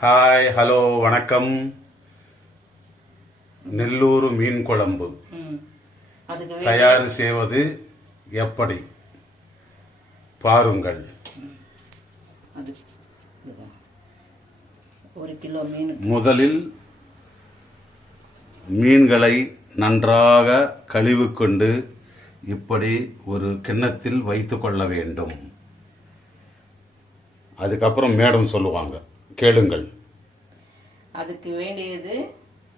Hi hello வணக்கம். நெல்லூர் மீன் குழம்பு. தயார் செய்வது எப்படி? பாருங்கள். ஒரு கிலோ மீன். முதலில் மீன்களை நன்றாக கழுவிக்கொண்டு இப்படி ஒரு கிண்ணத்தில் வைத்துக் கொள்ள வேண்டும். அதுக்கப்புறம் மேடம் சொல்லுவாங்க. கேளுங்கள். அதுக்கு வேண்டியது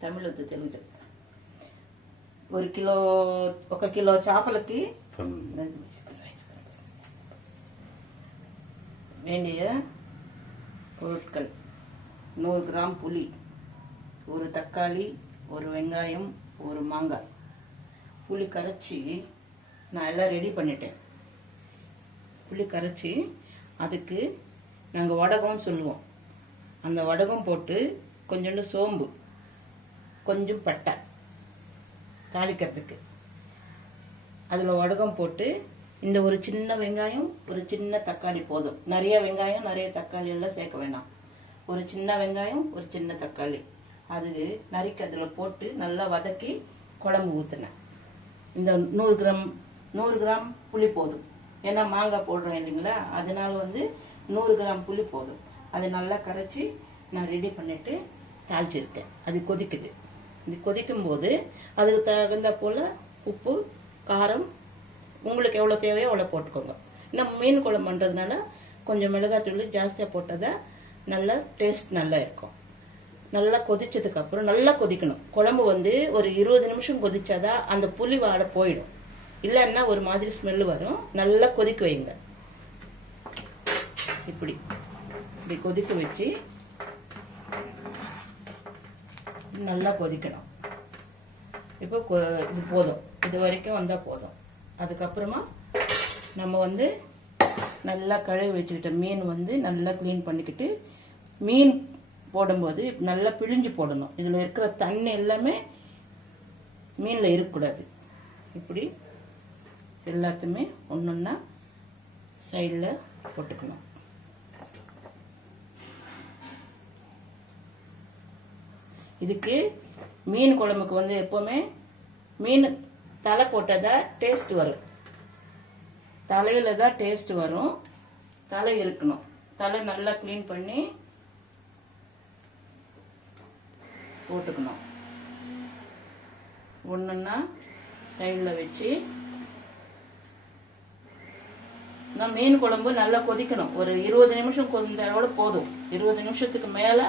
తమిళతో తెలుగు చెప్తా ఒక కిలో ఒక కిలో చేపలకి வேண்டிய பொருட்கள். நூறு கிராம் புளி ஒரு தக்காளி ஒரு வெங்காயம் ஒரு மாங்காய். புளி கரைச்சி நான் எல்லாம் ரெடி பண்ணிட்டேன். புளி கரைச்சி அதுக்கு நாங்கள் வடகம்னு சொல்லுவோம். அந்த வடகம் போட்டு கொஞ்சோண்டு சோம்பு கொஞ்சம் பட்டை தாளிக்கிறதுக்கு. அதில் வடகம் போட்டு இந்த ஒரு சின்ன வெங்காயம் ஒரு சின்ன தக்காளி போதும். நிறைய வெங்காயம் நிறைய தக்காளி எல்லாம் சேர்க்க வேணாம். ஒரு சின்ன வெங்காயம் ஒரு சின்ன தக்காளி. அது நறுக்கி அதில் போட்டு நல்லா வதக்கி குழம்பு ஊற்றினேன் இந்த நூறு கிராம் நூறு கிராம் புளி போதும். ஏன்னா மாங்காய் போடுறோம் இல்லைங்களா? அதனால வந்து நூறு கிராம் புளி போதும். அதை நல்லா கரைச்சி நான் ரெடி பண்ணிட்டு தாளிச்சிருக்கேன். அது கொதிக்குது. இது கொதிக்கும் போது அதுக்கு தகுந்த போல் உப்பு காரம் உங்களுக்கு எவ்வளோ தேவையோ அவ்வளோ போட்டுக்கோங்க. நம்ம மீன் குழம்பு பண்ணுறதுனால கொஞ்சம் மிளகாத்தூள் ஜாஸ்தியாக போட்டால் நல்லா டேஸ்ட் நல்லா இருக்கும். நல்லா கொதிச்சதுக்கப்புறம் நல்லா கொதிக்கணும். குழம்பு வந்து ஒரு இருபது நிமிஷம் கொதிச்சாதான் அந்த புளி வாடை போயிடும். இல்லைன்னா ஒரு மாதிரி ஸ்மெல் வரும். நல்லா கொதிக்க வைங்க. இப்படி. இப்படி கொதிக்க வச்சு நல்லா கொதிக்கணும். இப்போ கொ- இது போதும். இது வரைக்கும் வந்தால் போதும். அதுக்கப்புறமா நம்ம வந்து நல்லா கழுவி வச்சுக்கிட்ட மீன் வந்து நல்லா க்ளீன் பண்ணிக்கிட்டு மீன் போடும்போது நல்லா பிழிஞ்சு போடணும். இதில் இருக்கிற தண்ணி எல்லாமே மீனில் இருக்கக்கூடாது. இப்படி எல்லாத்தையுமே ஒன்று ஒன்றா சைடில் போட்டுக்கணும். இதுக்கு மீன் குழம்புக்கு வந்து எப்போவுமே மீன் தலை போட்டால் தான் டேஸ்ட் வரும். தலையில் தான் டேஸ்ட் வரும். தலை இருக்கணும். தலை நல்லா க்ளீன் பண்ணி போட்டுக்கணும். ஒன்றுன்னா சைடில் வச்சு நான் மீன் குழம்பு நல்லா கொதிக்கணும். ஒரு இருபது நிமிஷம் கொதிந்தாலோட போதும். இருபது நிமிஷத்துக்கு மேலே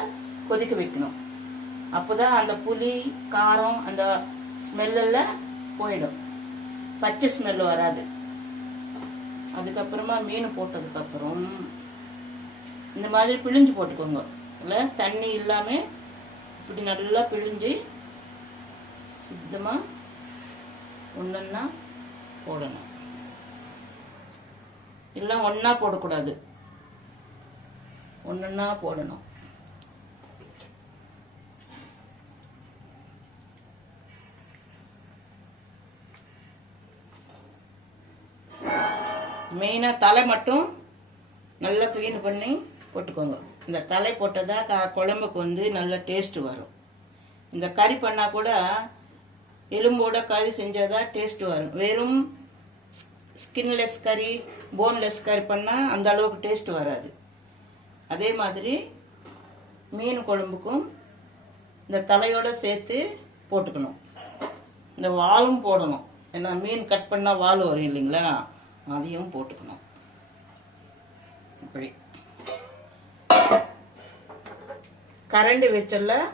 கொதிக்க வைக்கணும். அப்போதான் அந்த புளி காரம் அந்த ஸ்மெல்லெல்லாம் போயிடும். பச்சை ஸ்மெல் வராது. அதுக்கப்புறமா மீன் போட்டதுக்கப்புறம் இந்த மாதிரி பிழிஞ்சு போட்டுக்கோங்க. இல்லை தண்ணி இல்லாமல் இப்படி நல்லா பிழிஞ்சு சுத்தமாக ஒன்றா போடணும். இல்லை ஒன்றா போடக்கூடாது. ஒன்றா போடணும். மெயினாக தலை மட்டும் நல்லா க்ளீன் பண்ணி போட்டுக்கோங்க. இந்த தலை போட்டதாக க குழம்புக்கு வந்து நல்ல டேஸ்ட்டு வரும். இந்த கறி பண்ணால் கூட எலும்போட கறி செஞ்சால் தான் டேஸ்ட் வரும். வெறும் ஸ்கின்லெஸ் கறி போன்லெஸ் கறி பண்ணால் அந்த அளவுக்கு டேஸ்ட் வராது. அதே மாதிரி மீன் குழம்புக்கும் இந்த தலையோடு சேர்த்து போட்டுக்கணும். இந்த வாலும் போடணும். ஏன்னா மீன் கட் பண்ணால் வால் வரும் இல்லைங்களா? அதையும் போட்டுக்கணும். இப்படி. கரண்டி வச்செல்லாம்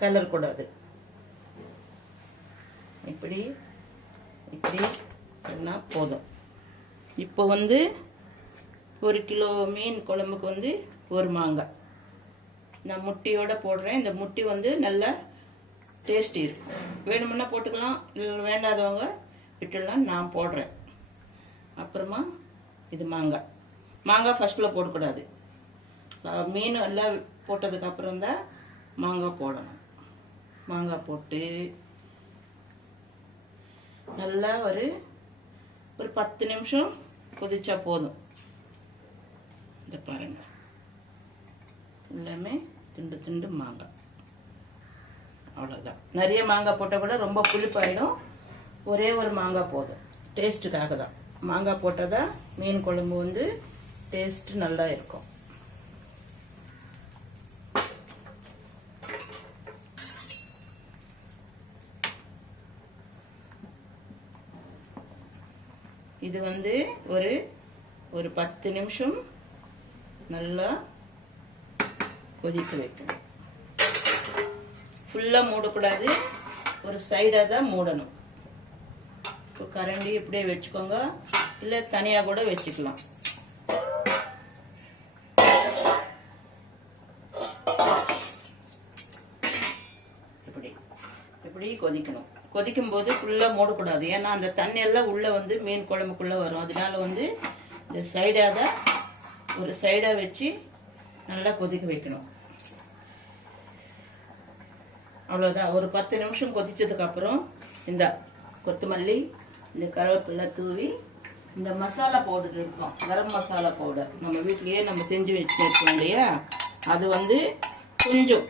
கிளறக்கூடாது இப்படி இப்படி போதும். இப்போ வந்து ஒரு கிலோ மீன் குழம்புக்கு வந்து ஒரு மாங்காய். நான் முட்டியோட போடுறேன். இந்த முட்டி வந்து நல்லா டேஸ்டி இருக்கும். வேணுமுன்னா போட்டுக்கலாம் இல்லை வேண்டாதவங்க விட்டுலாம் நான் போடுறேன். அப்புறமா இது மாங்காய். மாங்காய் ஃபர்ஸ்டில் போடக்கூடாது. மீன் எல்லாம் போட்டதுக்கு அப்புறம் தான் மாங்காய் போடணும். மாங்காய் போட்டு நல்லா ஒரு ஒரு பத்து நிமிஷம் கொதிச்சா போதும். இந்த பாருங்க. எல்லாமே துண்டு துண்டு மாங்காய். அவ்வளோதான் நிறைய மாங்காய் போட்டால் கூட ரொம்ப புளிப்பாயிடும். ஒரே ஒரு மாங்காய் போதும். டேஸ்ட்டுக்காக தான் மாங்காய் போட்டால் தான் மீன் குழம்பு வந்து டேஸ்ட் நல்லா இருக்கும். இது வந்து ஒரு ஒரு பத்து நிமிஷம் நல்லா கொதிக்க வைக்கணும். ஃபுல்லாக மூடக்கூடாது. ஒரு சைடாக தான் மூடணும். கரண்டி இப்படியே வச்சுக்கோங்க. இல்லை தனியாக கூட வச்சுக்கலாம். இப்படி. இப்படி கொதிக்கணும். கொதிக்கும் போது ஃபுல்லாக மூடக்கூடாது. ஏன்னா அந்த தண்ணி எல்லாம் உள்ளே வந்து மீன் குழம்புக்குள்ளே வரும். அதனால வந்து இந்த சைடாக தான் ஒரு சைடாக வச்சு நல்லா கொதிக்க வைக்கணும். அவ்வளோதான் ஒரு பத்து நிமிஷம் கொதிச்சதுக்கு அப்புறம் இந்த கொத்தமல்லி இந்த கருவேப்பிலை தூவி இந்த மசாலா பவுடர் இருக்கும் கரம் மசாலா பவுடர். நம்ம வீட்லயே நம்ம செஞ்சு வச்சுருக்கோம் இல்லையா? அது வந்து கொஞ்சம்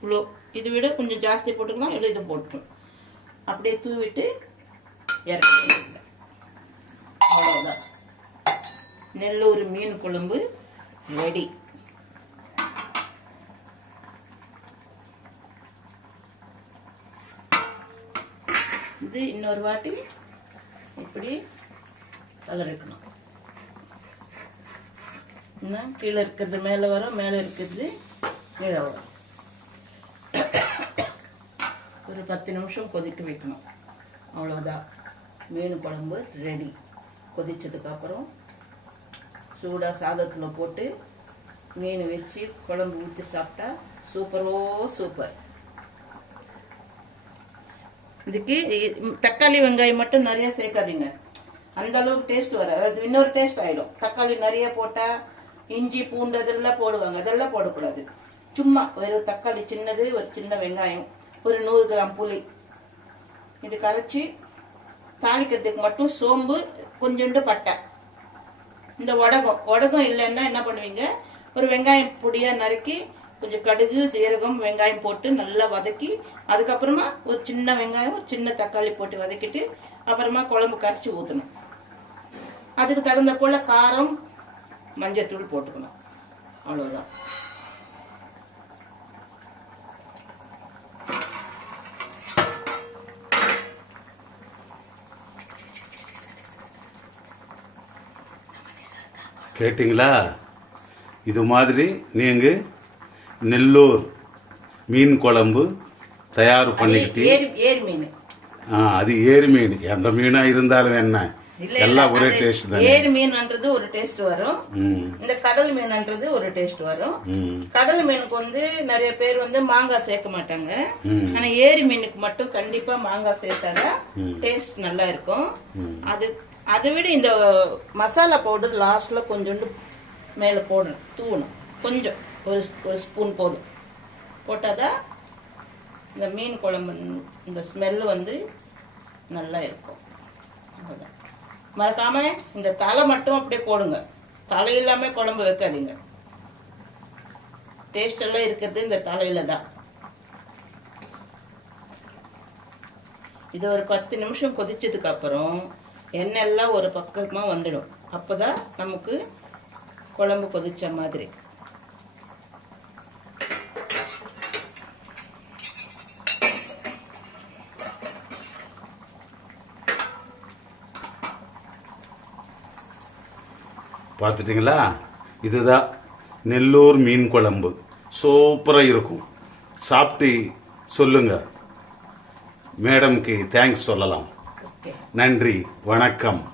இவ்வளோ. இதை விட கொஞ்சம் ஜாஸ்தி போட்டுக்கலாம் இல்லை இதை போட்டுக்கணும். அப்படியே தூவிட்டு இறக்கணும் அவ்வளோதான் நெல்லூர் மீன் குழம்பு ரெடி இது இன்னொரு வாட்டி இப்படி கலரிக்கணும். என்ன? கீழே இருக்கிறது மேலே வரும் மேலே இருக்கிறது கீழே வரும். ஒரு பத்து நிமிஷம் கொதிக்க வைக்கணும். அவ்வளோதான் மீன் குழம்பு ரெடி கொதித்ததுக்கப்புறம் சூடாக சாதத்தில் போட்டு மீன் வச்சு குழம்பு ஊற்றி சாப்பிட்டா சூப்பரோ சூப்பர் இதுக்கு தக்காளி வெங்காயம் மட்டும் நிறைய சேர்க்காதீங்க. அந்த அளவுக்கு டேஸ்ட் வராது. இன்னொரு டேஸ்ட் ஆயிடும். தக்காளி நிறைய போட்டா இஞ்சி பூண்டு அதெல்லாம் போடுவாங்க. அதெல்லாம் போடக்கூடாது. சும்மா ஒரு தக்காளி சின்னது ஒரு சின்ன வெங்காயம் ஒரு நூறு கிராம் புளி. இது கரைச்சி தாளிக்கிறதுக்கு மட்டும் சோம்பு கொஞ்சோண்டு பட்டை. இந்த உடகம் உடகம் இல்லைன்னா என்ன பண்ணுவீங்க? ஒரு வெங்காயம் பொடியா நறுக்கி கொஞ்சம் கடுகு சீரகம் வெங்காயம் போட்டு நல்லா வதக்கி அதுக்கப்புறமா ஒரு சின்ன வெங்காயம் ஒரு சின்ன தக்காளி போட்டு வதக்கிட்டு அப்புறமா குழம்பு கரைச்சி ஊற்றணும் அதுக்கு தகுந்த போல காரம் மஞ்சத்தூள் போட்டுக்கணும். அவ்வளோதான் கேட்டிங்களா? இது மாதிரி நீங்கள் நெல்லூர் மீன் குழம்பு தயார் பண்ணிக்கிட்டு ஏரி ஏரி மீன். ஆ அது ஏரி மீன். எந்த மீனா இருந்தாலும் என்ன? எல்லாம் ஒரே டேஸ்ட் தானே. ஏரி மீன்ன்றது ஒரு டேஸ்ட் வரும். இந்த கடல் மீன்ன்றது ஒரு டேஸ்ட் வரும். கடல் மீனுக்கு வந்து நிறைய பேர் வந்து மாங்காய் சேர்க்க மாட்டாங்க. ஆனா ஏரி மீனுக்கு மட்டும் கண்டிப்பா மாங்காய் சேர்த்தாதான் டேஸ்ட் நல்லா இருக்கும். அது அதை விட இந்த மசாலா பவுடர் லாஸ்ட்ல கொஞ்சோண்டு மேல போடணும் தூவணும். கொஞ்சம். ஒரு ஒரு ஸ்பூன் போதும். போட்டாதான் இந்த மீன் குழம்பு இந்த ஸ்மெல் வந்து நல்லா இருக்கும். அவ்வளவுதான். மறக்காம இந்த தலை மட்டும் அப்படியே போடுங்க. தலை இல்லாம குழம்பு வைக்காதீங்க. டேஸ்ட் எல்லாம் இருக்கிறது இந்த தலையில தான். இது ஒரு பத்து நிமிஷம் கொதிச்சதுக்கு அப்புறம் எண்ணெய் எல்லாம் ஒரு பக்கமா வந்துடும். அப்பதான் நமக்கு குழம்பு கொதிச்ச மாதிரி. பார்த்துட்டிங்களா? இதுதான் நெல்லூர் மீன் குழம்பு. சூப்பராக இருக்கும். சாப்பிட்டு சொல்லுங்க. மேடம்க்கு தேங்க்ஸ் சொல்லலாம். நன்றி. வணக்கம்.